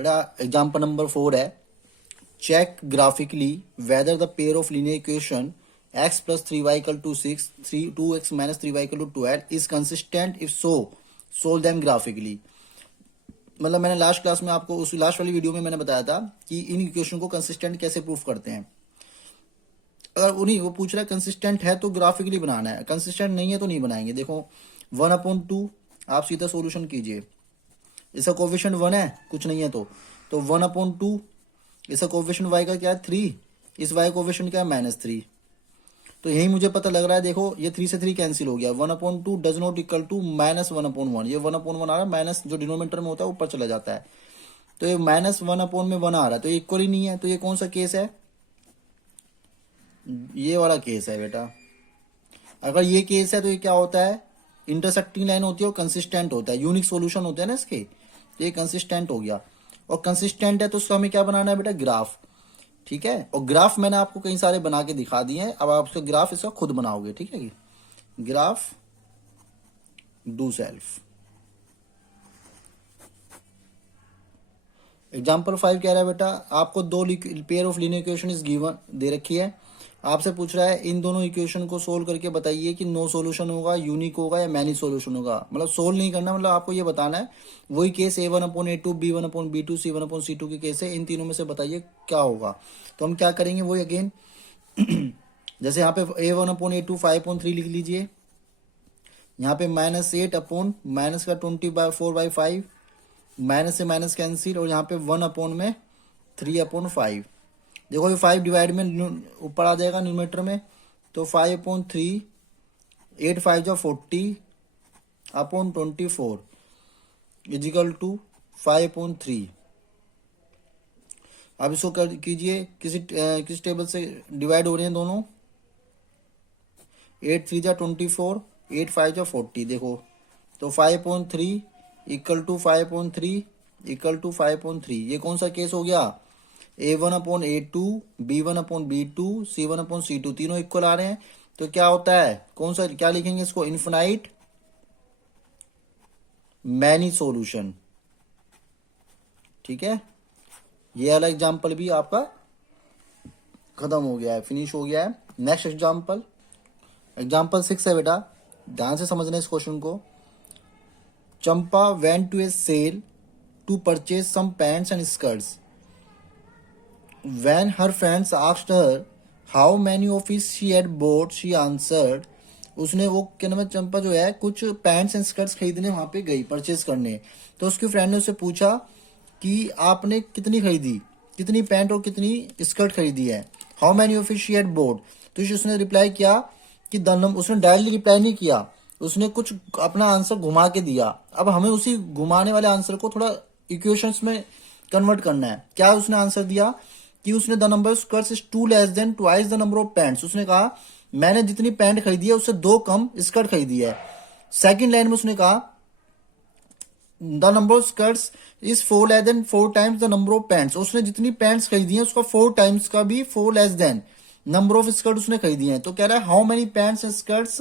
बेटा example number 4 है, check graphically whether the pair of linear equation x plus 3y equal to 6 2x minus 3y equal to 12 is consistent, if so solve them graphically। मतलब मैंने last class में आपको उस last वाली video में मैंने बताया था कि इन इक्वेशन को कंसिस्टेंट कैसे प्रूफ करते हैं। अगर उन्हीं वो पूछ रहा है कंसिस्टेंट है तो ग्राफिकली बनाना है, कंसिस्टेंट नहीं है तो नहीं बनाएंगे। देखो 1/2 आप सीधा सॉल्यूशन कीजिए, इसका कोएफिशिएंट 1 है, कुछ नहीं है तो 1/2, इसका कोएफिशिएंट y का क्या है 3, इस y कोएफिशिएंट क्या है -3। तो यही मुझे पता लग रहा है, देखो ये 3 से 3 कैंसिल हो गया, 1/2 डज नॉट इक्वल टू -1/1, ये 1/1 आ रहा है, माइनस जो डिनोमिनेटर में होता है ऊपर चला जाता है, तो ये -1/1 आ रहा है, तो ये इक्वल ही नहीं है। तो ये कौन सा केस है, ये वाला केस है बेटा। अगर ये केस है तो ये क्या होता है, इंटरसेक्टिंग लाइन होती है और कंसिस्टेंट होता है, यूनिक सॉल्यूशन होते हैं ना इसके, तो ये कंसिस्टेंट हो गया। और कंसिस्टेंट है तो उसका हमें क्या बनाना है बेटा, ग्राफ। ठीक है, और ग्राफ मैंने आपको कई सारे बना के दिखा दिए हैं, अब आप उसका ग्राफ इसका खुद बनाओगे। ठीक है, ग्राफ डू सेल्फ। एग्जाम्पल 5 कह रहा है बेटा, आपको दो pair of linear equation is given दे रखी है, आपसे पूछ रहा है इन दोनों इक्वेशन को सोल्व करके बताइए कि नो सॉल्यूशन होगा, यूनिक होगा या मैनी सॉल्यूशन होगा। मतलब सोल्व नहीं करना, मतलब आपको ये बताना है वही केस A1/A2 B1/B2 C1/C2 के केस है, इन तीनों में से बताइए क्या होगा। तो हम क्या करेंगे वही अगेन जैसे यहाँ पे A1/A2 5/3 लिख लीजिए, यहाँ पे -8 अपॉन माइनस का 20/4/5, माइनस से माइनस कैंसिल, और यहाँ पे 1 में 3/5। देखो ये 5 डिवाइड में ऊपर आ जाएगा न्यूमरेटर में, तो 5/3 8 5 जो 40 अपॉन 24 इजिकल टू 5/3। अब इसको कर कीजिए, किस टेबल से डिवाइड हो रहे हैं दोनों, 8 3 जा 24 8 5 जा 40। देखो तो 5/3 इक्वल टू 5/3 इक्वल टू 5/3। ये कौन सा केस हो गया, A1/A2 B1/B2 C1/C2 तीनों इक्वल आ रहे हैं। तो क्या होता है, कौन सा क्या लिखेंगे इसको, इन्फिनाइट मैनी सॉल्यूशन। ठीक है, ये वाला एग्जांपल भी आपका खत्म हो गया है, फिनिश हो गया है। नेक्स्ट एग्जांपल, एग्जांपल 6 है बेटा, ध्यान से समझना इस क्वेश्चन को। Champa went to a sale to purchase some pants and skirts. When her friends asked her how many of these she had bought, she answered, उसने वो क्या नाम है, चंपा जो है कुछ पैंट्स एंड स्कर्ट्स खरीदने वहां पे गई, परचेज करने। तो उसके फ्रेंड ने उससे पूछा कि आपने कितनी खरीदी, कितनी पैंट और कितनी स्कर्ट खरीदी है, how many of she had boat. तो उसने रिप्लाई किया कि उसने डायरेक्टली रिप्लाई नहीं किया, उसने कुछ अपना आंसर घुमा के दिया। अब हमें उसी घुमाने वाले आंसर को थोड़ा इक्वेशंस में कन्वर्ट करना है। क्या उसने आंसर दिया कि उसने the number of skirts is 2 less than twice the number of pants. उसने कहा मैंने जितनी पैंट खरीदी है उससे 2 कम स्कर्ट खरीदी है। सेकंड लाइन में उसने कहा the number of skirts is 4 less than 4 times the number of pants. उसने जितनी पैंट्स खरीदी है उसका 4 टाइम्स का भी 4 less than number of skirt उसने खरीदी है। तो कह रहा है how many pants and skirts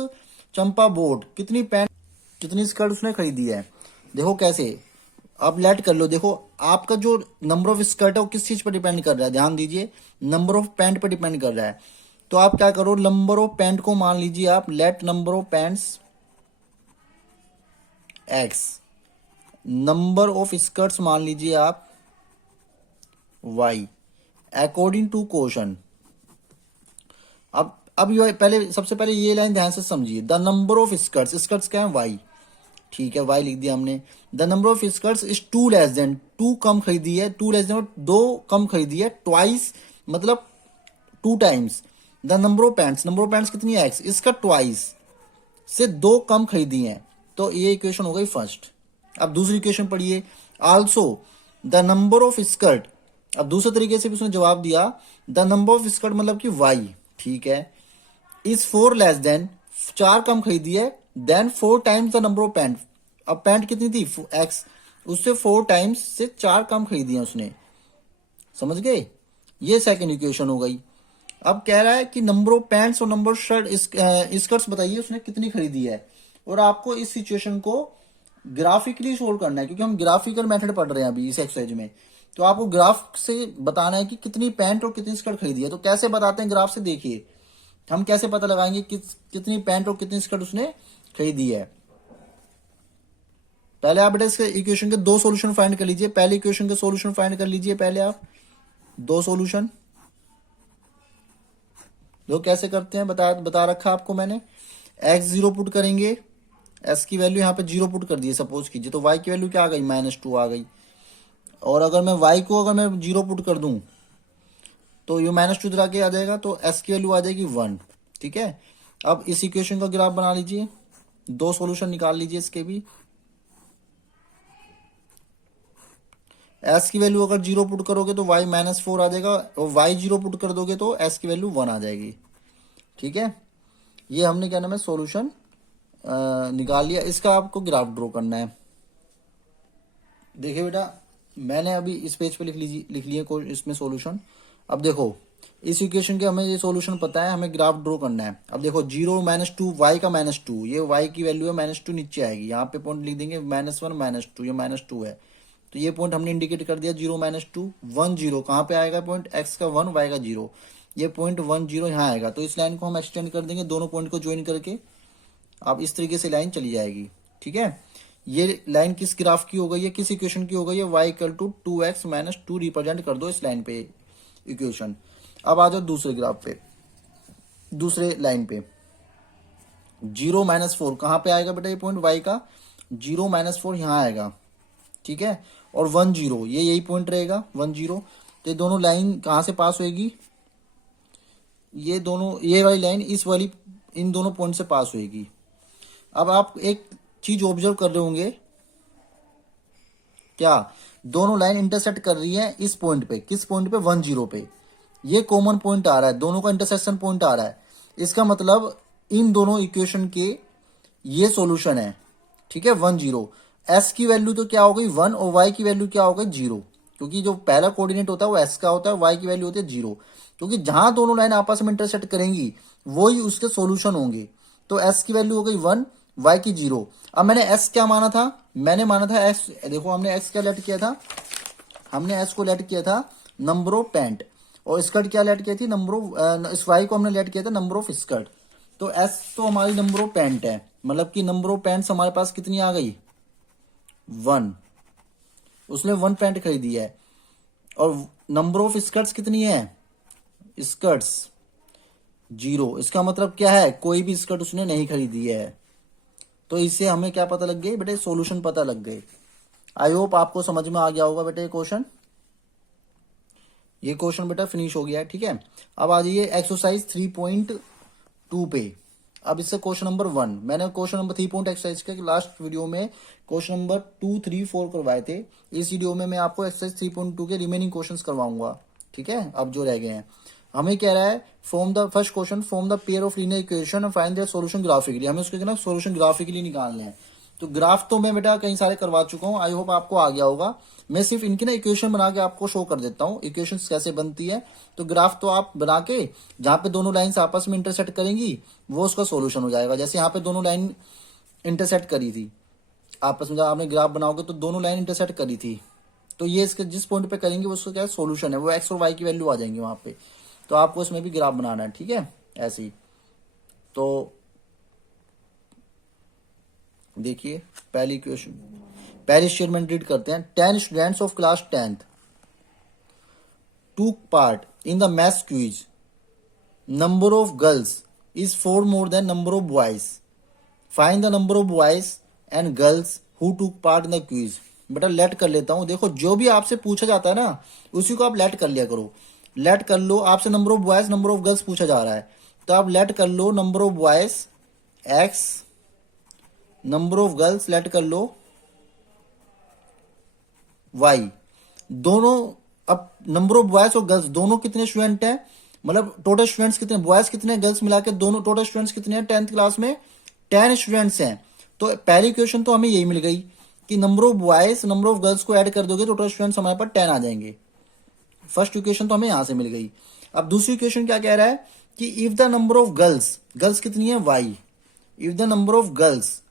Champa boat, कितनी पैंट कितनी स्कर्ट उसने खरीदी है। देखो कैसे, अब लेट कर लो। देखो आपका जो नंबर ऑफ स्कर्ट है वो किस चीज पर डिपेंड कर रहा है, ध्यान दीजिए, नंबर ऑफ पैंट पर डिपेंड कर रहा है। तो आप क्या करो, नंबर ऑफ पैंट को मान लीजिए आप let number of pants x, number of skirts मान लीजिए आप वाई, अकॉर्डिंग टू क्वेश्चन। अब ये पहले सबसे पहले ये लाइन ध्यान से समझिए, the number of skirts, skirts क्या है वाई, ठीक है वाई लिख दिया हमने। The number of skirts is 2 less than, 2 कम खरीदी है, 2 लेस देन 2 कम खरीदी है, ट्वाइस मतलब 2 times the number of pants, number of pants कितनी है एक्स, इसका ट्वाइस से 2 कम खरीदी है। तो ये इक्वेशन हो गई फर्स्ट। अब दूसरी इक्वेशन पढ़िए, also the number of skirt. अब दूसरे तरीके से भी उसने जवाब दिया, द नंबर ऑफ स्कर्ट मतलब कि वाई, ठीक है, इज 4 लेस देन, 4 कम खरीदी है, then 4 times the number of pant. अब पैंट कितनी थी एक्स, उससे 4 टाइम्स से 4 कम खरीदी है उसने, समझ गए। ये सेकंड इक्वेशन हो गई। अब कह रहा है कि नंबर ऑफ पैंट्स और नंबर ऑफ शर्ट स्कर्ट्स बताइए उसने कितनी खरीदी है। और आपको इस सिचुएशन को ग्राफिकली सोल्व करना है, क्योंकि हम ग्राफिकल मेथड पढ़ रहे हैं अभी इस एक्सरसाइज में। तो आपको ग्राफ से बताना है कि कितनी पैंट और कितनी स्कर्ट खरीदी है। तो कैसे बताते हैं ग्राफ से, देखिए हम कैसे पता लगाएंगे कितनी पैंट और कितनी स्कर्ट उसने खरीदी है। पहले आप बेटा इसके इक्वेशन के दो सॉल्यूशन फाइंड कर लीजिए। पहले इक्वेशन के सॉल्यूशन फाइंड कर लीजिए पहले आप, दो सॉल्यूशन। लोग कैसे करते हैं बता रखा आपको मैंने। x जीरो पुट करेंगे, s की वैल्यू यहाँ पे जीरो पुट कर दी सपोज कीजिए, तो y की वैल्यू क्या आ गई, -2 आ गई। और अगर मैं y को अगर मैं जीरो पुट कर दूं तो ये -2 इधर आके आ जाएगा, तो s की वैल्यू आ जाएगी 1। ठीक है, अब इस इक्वेशन का ग्राफ बना लीजिए, दो सॉल्यूशन निकाल लीजिए इसके भी। s की वैल्यू अगर जीरो पुट करोगे तो y -4 आ जाएगा, और y जीरो पुट कर दोगे तो s की वैल्यू 1 आ जाएगी। ठीक है, ये हमने क्या नाम है सॉल्यूशन निकाल लिया। इसका आपको ग्राफ ड्रॉ करना है। देखिए बेटा मैंने अभी इस पेज पे लिख लिए इसमें सॉल्यूशन। अब देखो इस इक्वेशन के हमें ये सॉल्यूशन पता है, हमें ग्राफ ड्रॉ करना है। अब देखो 0 -2 y का -2, ये y की वैल्यू है -2 नीचे आएगी, यहाँ पे पॉइंट लिख देंगे -1 -2, ये -2 है, तो ये पॉइंट हमने इंडिकेट कर दिया 0 -2 1 0। कहाँ पे आएगा पॉइंट, x का 1 y का 0, ये पॉइंट 1 0 यहाँ आएगा। तो इस लाइन को हम एक्सटेंड कर देंगे, दोनों पॉइंट को ज्वाइन करके अब इस तरीके से लाइन चली जाएगी। ठीक है, ये लाइन किस ग्राफ की हो गई है, किस इक्वेशन की हो गई है, y equal to 2x - 2 represent कर दो इस लाइन पे इक्वेशन। अब आ जाओ दूसरे ग्राफ पे, दूसरे लाइन पे 0 -4 कहाँ पे आएगा बेटा, ये पॉइंट y का 0 -4 यहाँ आएगा। ठीक है, और 1 0 ये यही पॉइंट रहेगा 1 0। तो ये दोनों लाइन कहाँ से पास होएगी, ये दोनों, ये वाली लाइन इस वाली इन दोनों पॉइंट से पास होएगी। अब आप एक चीज ऑब्जर्व कर रहे होंगे, क्या दोनों लाइन इंटरसेक्ट कर रही है इस पॉइंट पे, किस पॉइंट पे, 1 0 पे। ये कॉमन पॉइंट आ रहा है, दोनों का इंटरसेक्शन पॉइंट आ रहा है। इसका मतलब इन दोनों इक्वेशन के ये सॉल्यूशन है। ठीक है, 1 0। s की वैल्यू तो क्या हो गई 1, और y की वैल्यू क्या हो गई 0, क्योंकि जो पहला कोऑर्डिनेट होता है वो s का होता है, y की वैल्यू होती है 0, क्योंकि जहां दोनों लाइन आपस में इंटरसेक्ट करेंगी वो ही उसके सॉल्यूशन होंगे। तो s की वैल्यू हो गई 1, y की 0। अब मैंने s क्या माना था, मैंने माना था s, देखो हमने x क्या लेट किया था, हमने s को लेट किया था नंबर ऑफ पैंट, और स्कर्ट क्या लेट किया थी, नंबर ऑफ, इस y को हमने लेट किया था नंबर ऑफ स्कर्ट। तो s तो हमारी नंबर ऑफ पैंट है, मतलब कि नंबर ऑफ पैंट्स हमारे पास कितनी आ गई 1, उसने 1 पैंट खरीदी है। और नंबर ऑफ स्कर्ट्स कितनी है, स्कर्ट्स 0, इसका मतलब क्या है, कोई भी स्कर्ट उसने नहीं खरीदी है। तो इससे हमें क्या पता लग गई बेटे, सॉल्यूशन पता लग गए। आई होप आपको समझ में आ गया होगा बेटे ये क्वेश्चन बेटा फिनिश हो गया है। ठीक है, अब आ जाइए एक्सरसाइज 3.2 पे। अब इससे क्वेश्चन नंबर 1, मैंने क्वेश्चन नंबर 3 पॉइंट एक्सरसाइज के लास्ट वीडियो में क्वेश्चन नंबर 2 3 4 करवाए थे। इस वीडियो में मैं आपको एक्सरसाइज 3.2 के रिमेनिंग क्वेश्चंस करवाऊंगा। ठीक है, अब जो रह गए हैं, हमें कह रहा है form the first question, form the pair of linear equation and find their solution graphically. हमें उसके ना सॉल्यूशन ग्राफिकली निकालने हैं। तो ग्राफ तो मैं बेटा कई सारे करवा चुका हूँ, आई होप आपको आ गया होगा। मैं सिर्फ इनकी ना इक्वेशन बना के आपको शो कर देता हूँ, इक्वेशंस कैसे बनती है। तो ग्राफ तो आप बना के जहां पे दोनों लाइंस आपस में इंटरसेक्ट करेंगी वो उसका सॉल्यूशन हो जाएगा। जैसे यहाँ पे दोनों लाइन इंटरसेक्ट करी थी आपस में, जब आपने ग्राफ बनाओगे तो दोनों लाइन इंटरसेक्ट करी थी, तो ये इसके जिस पॉइंट पे करेंगे वो उसका क्या सोल्यूशन है, वो एक्स और वाई की वैल्यू आ जाएंगी वहां पे। तो आपको इसमें भी ग्राफ बनाना है। ठीक है, ऐसे ही। तो देखिए पहली क्वेश्चन, पहली स्टेटमेंट रीड करते हैं। 10 students of class 10th took part in the math quiz. Number of girls is 4 more than number of boys. Find the number of boys and girls who took part in the quiz. बेटा late कर लेता हूं। देखो जो भी आपसे पूछा जाता है ना उसी को आप लेट कर लिया करो। लेट कर लो, आपसे number of boys number of girls पूछा जा रहा है, तो आप लेट कर लो number of boys x, number of girls let कर लो y। दोनों, अब नंबर ऑफ बॉयज और गर्ल्स दोनों कितने स्टूडेंट हैं, मतलब टोटल स्टूडेंट्स कितने, बॉयज कितने गर्ल्स मिला के दोनों टोटल स्टूडेंट्स कितने हैं 10th क्लास में 10 स्टूडेंट्स हैं। तो पहली क्वेश्चन तो हमें यही मिल गई कि number of boys number of girls को ऐड कर दोगे टोटल स्टूडेंट्स हमारे पास 10 आ जाएंगे। फर्स्ट इक्वेशन तो हमें यहां से मिल गई। अब दूसरी इक्वेशन क्या कह रहा है कि if the number of girls, girls कितनी है y, if the number of girls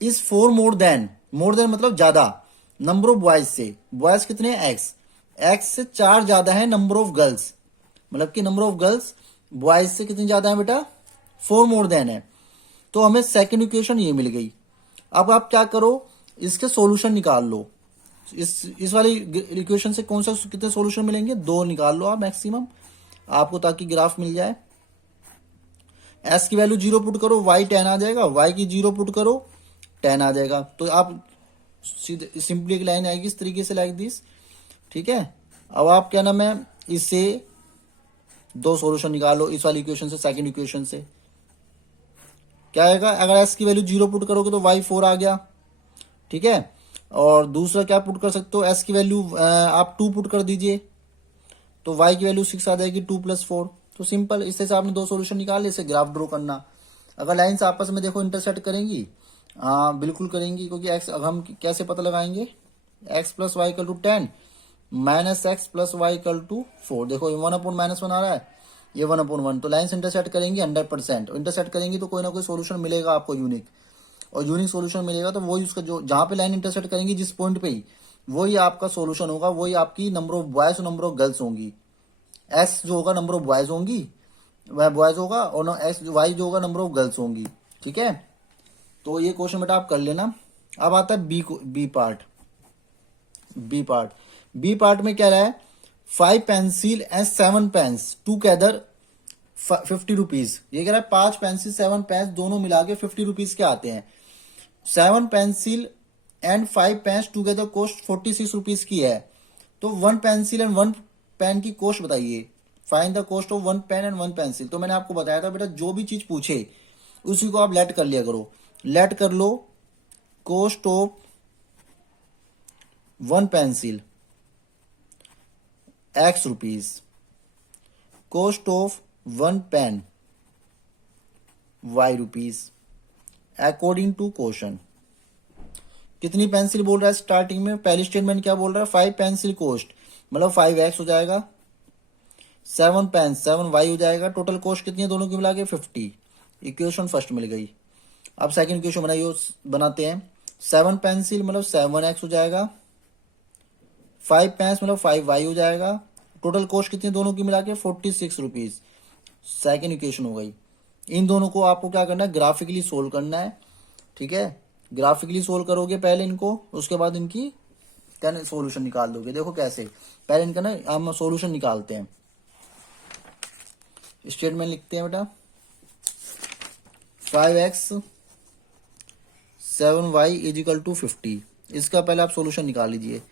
is 4 more than मतलब ज्यादा नंबर ऑफ बॉयज से, बॉयज कितने x, एक्स से 4 ज्यादा है नंबर ऑफ गर्ल्स, मतलब कि नंबर ऑफ गर्ल्स बॉयज से कितनी ज्यादा है बेटा, 4 मोर देन है। तो हमें सेकंड इक्वेशन ये मिल गई। अब आप क्या करो, इसके सॉल्यूशन निकाल लो। इस वाली इक्वेशन से कौन सा कितने सॉल्यूशन मिलेंगे, 2 निकाल लो आप मैक्सिमम आपको, ताकि ग्राफ मिल जाए। एस की वैल्यू 0 पुट करो, वाई 10 आ जाएगा, वाई की 0 पुट करो 10 आ जाएगा। तो आप सीधे सिंपली एक लाइन आएगी इस तरीके से, लाइक दिस, ठीक है। अब आप क्या नाम है, इससे 2 सॉल्यूशन निकालो इस वाली इक्वेशन से, सेकंड इक्वेशन से क्या आएगा, अगर एस की वैल्यू 0 पुट करोगे तो वाई 4 आ गया, ठीक है। और दूसरा क्या पुट कर सकते हो, एस की वैल्यू आप 2 पुट कर दीजिए, तो वाई की वैल्यू 6 आ जाएगी, 2 + 4। तो सिंपल, इससे से आपने 2 सॉल्यूशन निकाल, इसे ग्राफ ड्रॉ करना। अगर लाइन्स आपस में देखो इंटरसेक्ट करेंगी, हाँ बिल्कुल करेंगी, क्योंकि एक्स, अब हम कैसे पता लगाएंगे, x plus y equal to 10 minus x plus y equal to 4। देखो 1/-1 आ रहा है, ये 1/1, तो लाइन्स इंटरसेक्ट करेंगी 100%। इंटरसेक्ट करेंगी तो कोई ना कोई सोल्यूशन मिलेगा आपको यूनिक, और यूनिक सोल्यूशन मिलेगा तो वही उसका, जो जहां पे लाइन इंटरसेक्ट करेंगी जिस पॉइंट पे ही, वही आपका सोल्यूशन होगा, वही आपकी नंबर ऑफ बॉयज और नंबर ऑफ गर्ल्स होंगी। एस जो होगा नंबर ऑफ बॉयज होंगी, वह बॉयज होगा, और एक्स वाई जो होगा नंबर ऑफ गर्ल्स होंगी, ठीक है। तो ये क्वेश्चन बेटा आप कर लेना। अब आता है बी पार्ट। बी पार्ट में क्या रहा है, 5 pencil and 7 pens together 50 rupees. ये कह रहा है 5 पेंसिल 7 पेन्स दोनों मिला के 50 रुपीज के आते हैं। 7 pencil and 5 pens together cost 46 rupees की है। तो 1 पेंसिल एंड 1 पेन की कॉस्ट बताइए, find the cost of 1 pen and 1 pencil. तो मैंने आपको बताया था बेटा, जो भी चीज पूछे उसी को आप लेट कर लिया करो। लेट कर लो cost of 1 pencil x rupees, cost of 1 pen y rupees, according to question. कितनी पेंसिल बोल रहा है स्टार्टिंग में, पहली स्टेटमेंट क्या बोल रहा है, 5 पेंसिल कॉस्ट, मतलब 5x हो जाएगा, 7 पेन 7y हो जाएगा, टोटल कॉस्ट कितनी है दोनों की मिला के 50। इक्वेशन फर्स्ट मिल गई। अब सेकंड इक्वेशन बनाते हैं। 7 पेंसिल मतलब 7x हो जाएगा, 5 पेन्स मतलब 5y हो जाएगा, टोटल कॉस्ट कितनी दोनों की मिला के 46 रुपीज। सेकेंड इक्वेशन हो गई। इन दोनों को आपको क्या करना है, ग्राफिकली सोल्व करना है, ठीक है। ग्राफिकली सोल्व करोगे पहले इनको, उसके बाद इनकी क्या सोल्यूशन निकाल दोगे। देखो कैसे, पहले इनका ना हम सोल्यूशन निकालते हैं। स्टेटमेंट लिखते हैं बेटा, 5x 7y इजिकल टू 50। इसका पहले आप सोल्यूशन निकाल लीजिए।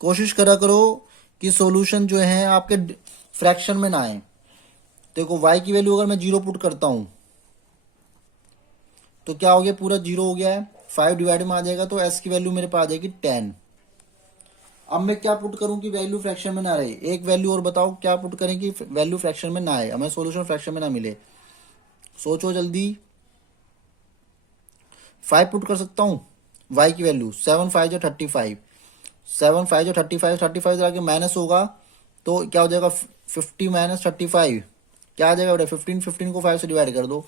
कोशिश करा करो कि सोल्यूशन जो है आपके फ्रैक्शन में ना आए। देखो y की वैल्यू अगर मैं 0 पुट करता हूं तो क्या हो गया, पूरा 0 हो गया है, 5 डिवाइड में आ जाएगा, तो s की वैल्यू मेरे पास आ जाएगी 10। अब मैं क्या पुट करूं कि वैल्यू फ्रैक्शन में ना रहे, एक वैल्यू और बताओ क्या पुट करें कि वैल्यू फ्रैक्शन में ना आए, हमें सोल्यूशन फ्रैक्शन में ना मिले। सोचो जल्दी। 5 पुट कर सकता हूं, y की वैल्यू 7 5 जो 35, 7 5 जो 35, 35 आगे माइनस होगा तो क्या हो जाएगा, 50 माइनस 35 क्या आ जाएगा बेटा, 15। 15 को 5 से डिवाइड कर दो,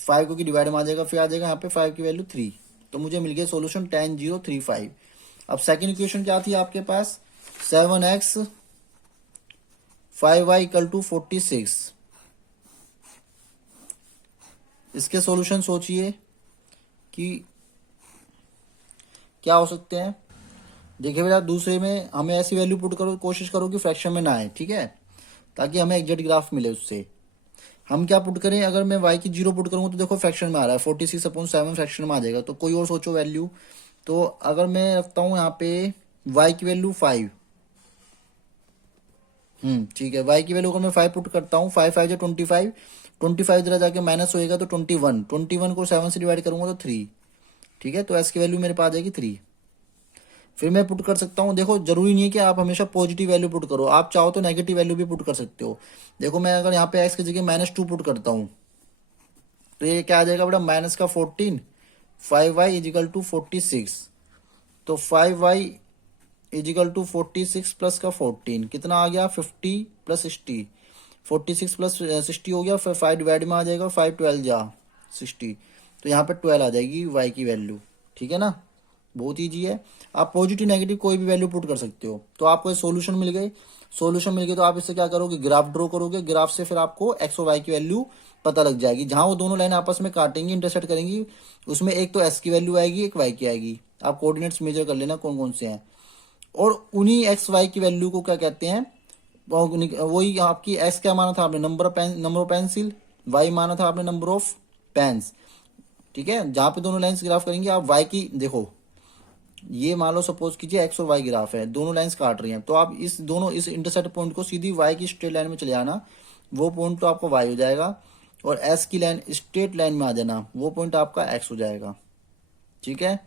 5 को की डिवाइड में आ जाएगा, फिर आ जाएगा यहाँ पे 5 की वैल्यू 3। तो मुझे मिल गया सोल्यूशन 10035। अब सेकंड इक्वेशन क्या थी आपके पास, 7x 5y इक्वल टू 46। इसके सॉल्यूशन सोचिए कि क्या हो सकते हैं। देखिए बेटा, दूसरे में हमें ऐसी वैल्यू पुट करो, कोशिश करो कि फ्रैक्शन में ना आए, ठीक है, ताकि हमें एग्जैक्ट ग्राफ मिले उससे। हम क्या पुट करें, अगर मैं y की 0 पुट करूंगा तो देखो फ्रैक्शन में आ रहा है, 46/7 फ्रैक्शन में आ जाएगा। तो कोई और सोचो वैल्यू। तो अगर मैं रखता हूं यहाँ पे y की वैल्यू 5, ठीक है, y की वैल्यू अगर मैं 5 पुट करता हूँ, 5 5 जो 25, 25 इधर जाके माइनस होएगा तो 21, 21 को 7 से डिवाइड करूंगा तो 3, ठीक है। तो s की वैल्यू मेरे पास आ जाएगी 3। फिर मैं पुट कर सकता हूँ, देखो जरूरी नहीं है कि आप हमेशा पॉजिटिव वैल्यू पुट करो, आप चाहो तो नेगेटिव वैल्यू भी पुट कर सकते हो। देखो मैं अगर यहाँ पे एक्स की जगह -2 पुट करता हूँ तो ये क्या आ जाएगा बेटा, माइनस का 14, 5y इजिकल टू 46। तो 5y इजिकल टू 46 प्लस का 14 कितना आ गया, 50 प्लस 60, 46 प्लस 60 हो गया, फिर 5 डिवाइड में आ जाएगा, 5 12 जा 60। तो यहाँ पे 12 आ जाएगी y की वैल्यू, ठीक है ना। बहुत ईजी है। आप पॉजिटिव नेगेटिव कोई भी वैल्यू पुट कर सकते हो। तो आपको सोल्यूशन मिल गई। सोल्यूशन मिल गई तो आप इससे क्या करोगे, ग्राफ ड्रॉ करोगे। ग्राफ से फिर आपको एक्स और वाई की वैल्यू पता लग जाएगी। जहां वो दोनों लाइन आपस में काटेंगी, इंटरसेक्ट करेंगी, उसमें एक तो एस की वैल्यू आएगी, एक वाई की आएगी। आप कोऑर्डिनेट्स मेजर कर लेना कौन कौन से हैं। और उन्हीं एक्स वाई की वैल्यू को क्या कहते हैं, वही आपकी एक्स क्या माना था आपने, नंबर ऑफ पेंसिल, वाई माना था आपने नंबर ऑफ पेन्स। ठीक है, जहां पे दोनों लाइंस ग्राफ करेंगे आप वाई की, देखो ये मान लो सपोज कीजिए एक्स और वाई ग्राफ है, दोनों लाइंस काट रही हैं, तो आप इस इंटरसेक्ट पॉइंट को सीधी वाई की स्ट्रेट लाइन में चले आना, वो पॉइंट तो आपका वाई हो जाएगा। और एस की लाइन स्ट्रेट लाइन में आ जाना, वो पॉइंट आपका एक्स हो जाएगा। ठीक है,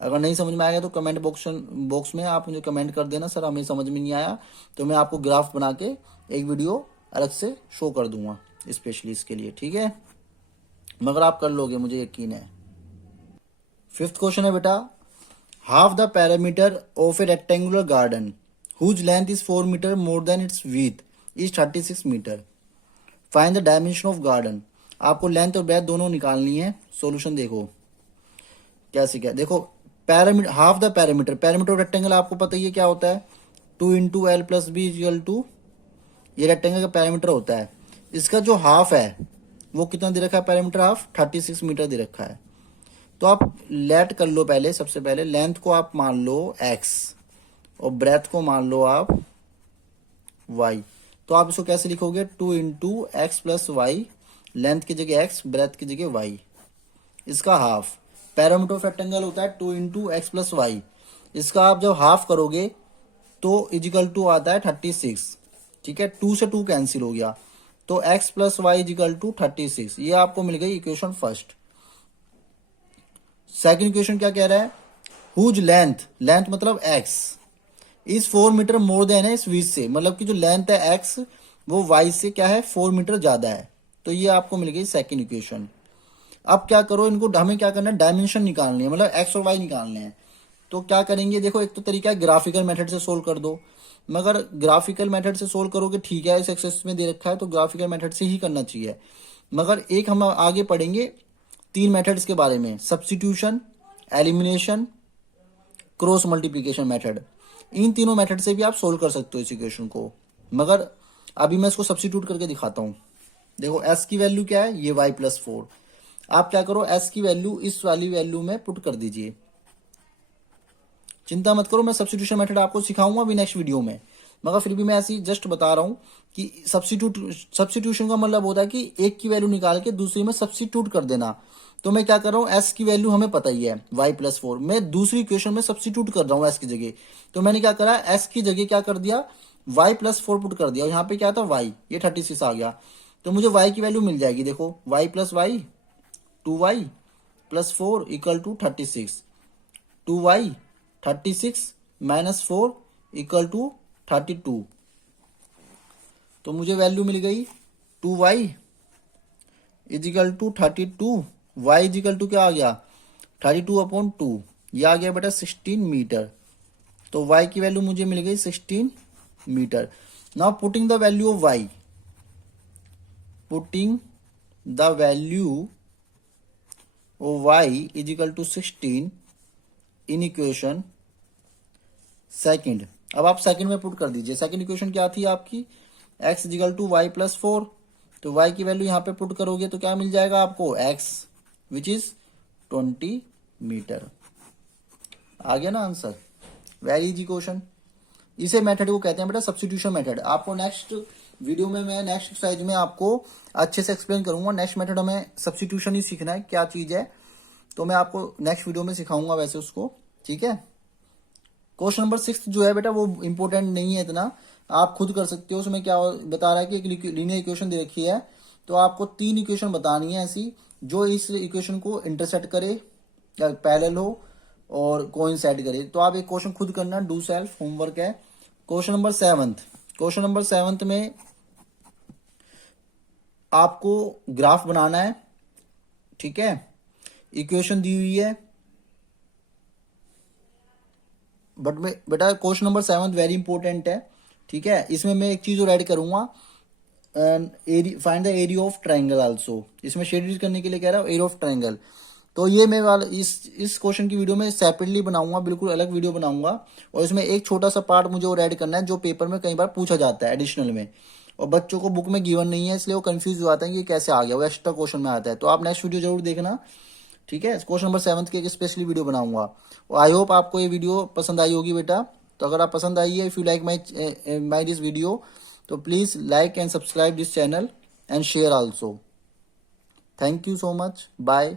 अगर नहीं समझ में आएगा तो कमेंट बॉक्स में आप मुझे कमेंट कर देना, सर हमें समझ में नहीं आया, तो मैं आपको ग्राफ बना के एक वीडियो अलग से शो कर दूंगा स्पेशली इसके लिए। ठीक है, मगर आप कर लोगे, मुझे यकीन है। फिफ्थ क्वेश्चन है बेटा, half the perimeter of a rectangular garden whose length is 4 meter more than its width is 36 meter. Find the dimension of garden. आपको लेंथ और ब्रेथ दोनों निकालनी है। सॉल्यूशन देखो कैसे, क्या देखो, parameter, half the parameter, parameter rectangle आपको पता ही है क्या होता है, 2 into L plus B equal to, ये रेक्टेंगल का पैरामीटर होता है। इसका जो हाफ है वो कितना दे रखा है, पैरामीटर हाफ 36 मीटर दे रखा है। तो आप लेट कर लो पहले, सबसे पहले लेंथ को आप मान लो x और ब्रेथ को मान लो आप y। तो आप इसको कैसे लिखोगे, 2 into x plus y, length की जगह x, ब्रेथ की जगह y। इसका हाफ, पैरामीटर ऑफ रेक्टेंगल होता है 2 इंटू एक्स प्लस वाई। इसका आप जब हाफ करोगे तो इजिकल टू आता है 36। ठीक है, 2 से 2 कैंसिल हो गया, तो x plus y equal to 36। ये आपको मिल गई इक्वेशन फर्स्ट। सेकंड इक्वेशन क्या कह रहा है, हुज लेंथ, लेंथ मतलब x इस 4 मीटर मोर देन है इस विथ से, मतलब कि जो लेंथ है x वो y से क्या है 4 मीटर ज्यादा है। तो ये आपको मिल गई सेकंड इक्वेशन। अब क्या करो, इनको हमें क्या करना है, डायमेंशन निकालनी है, मतलब x और y निकालने हैं। तो क्या करेंगे, देखो एक तो तरीका है ग्राफिकल मेथड से सोल्व कर दो, मगर ग्राफिकल मेथड से सोल्व करोगे ठीक है, इस एक्सरसाइज में दे रखा है तो ग्राफिकल मेथड से ही करना चाहिए। मगर एक हम आगे पढ़ेंगे 3 मेथड्स के बारे में, substitution, elimination, cross multiplication method. इन तीनों मेथड से भी आप सोल्व कर सकते हो इस इक्वेशन को, मगर अभी मैं इसको सब्स्टिट्यूट करके दिखाता हूं। देखो s की वैल्यू क्या है, ये y प्लस 4। आप क्या करो, s की वैल्यू इस वाली वैल्यू में पुट कर दीजिए। चिंता मत करो, मैं सब्स्टिट्यूशन मेथड आपको सिखाऊंगा अभी नेक्स्ट वीडियो में, मगर फिर भी मैं ऐसी जस्ट बता रहा हूं कि सब्स्टिट्यूशन का मतलब होता है कि एक की वैल्यू निकाल के दूसरी में सब्स्टिट्यूट कर देना। तो मैं क्या कर रहा हूँ, s की वैल्यू हमें पता ही है y प्लस 4, मैं दूसरी इक्वेशन में सब्स्टिट्यूट कर रहा हूँ s की जगह। तो मैंने क्या करा, s की जगह क्या कर दिया, y प्लस 4 पुट कर दिया, और यहाँ पे क्या था y, ये 36 आ गया। तो मुझे y की वैल्यू मिल जाएगी, देखो y plus y 2y plus 4 equal to 36, 2y 36 minus 4 equal to 32। तो मुझे वैल्यू मिल गई 2y equal to 32, y equal to क्या आ गया 32/2, ये आ गया बेटा 16 मीटर। तो y की वैल्यू मुझे मिल गई 16 metre. Now putting the value of y, putting the value of y equal to 16 in equation second. अब आप सेकंड में पुट कर दीजिए। सेकंड इक्वेशन क्या थी आपकी, x equal to y plus 4। तो y की वैल्यू यहाँ पे पुट करोगे तो क्या मिल जाएगा आपको, x विच इज 20 मीटर। आ गया ना आंसर, वेरी इजी क्वेश्चन। इसे मेथड को कहते हैं बेटा सब्स्टिट्यूशन मेथड। आपको नेक्स्ट वीडियो में, मैं नेक्स्ट एक्सरसाइज में आपको अच्छे से एक्सप्लेन करूंगा। नेक्स्ट मेथड हमें सब्स्टिट्यूशन ही सीखना है, क्या चीज है, तो मैं आपको नेक्स्ट वीडियो में सिखाऊंगा वैसे उसको। ठीक है, क्वेश्चन नंबर 6 जो है बेटा वो इंपॉर्टेंट नहीं है इतना, आप खुद कर सकते हो। उसमें क्या बता रहा है कि एक लीनियर इक्वेशन दे रखी है, तो आपको 3 इक्वेशन बतानी है ऐसी जो इस इक्वेशन को इंटरसेक्ट करे या पैरेलल हो और कोइंसाइड करे। तो आप एक क्वेश्चन खुद करना, डू सेल्फ होमवर्क है। क्वेश्चन नंबर 7, क्वेश्चन नंबर 7 में आपको ग्राफ बनाना है। ठीक है, इक्वेशन दी हुई है, बट बेटा क्वेश्चन नंबर 7 वेरी इंपॉर्टेंट है। ठीक है, इसमें मैं एक चीज और ऐड करूंगा, find the area of triangle also. इसमें शेड करने के लिए कह रहा हूं एरिया ऑफ ट्राइंगल। तो ये मैं वाला इस क्वेश्चन की वीडियो में सेपरेटली बनाऊंगा, बिल्कुल अलग वीडियो बनाऊंगा, और इसमें एक छोटा सा पार्ट मुझे और ऐड करना है जो पेपर में कई बार पूछा जाता है एडिशनल में, और बच्चों को बुक में गिवन नहीं है, इसलिए वो कंफ्यूज हो जाते हैं कि ये कैसे आ गया, वो एक्स्ट्रा क्वेश्चन में आता है। तो आप नेक्स्ट वीडियो जरूर देखना, ठीक है। क्वेश्चन नंबर 7 की एक स्पेशली वीडियो बनाऊंगा। और आई होप आपको ये वीडियो पसंद आई होगी बेटा। तो अगर आप पसंद आई है, if you like my this video, तो please like and subscribe this channel and share also. Thank you so much, bye.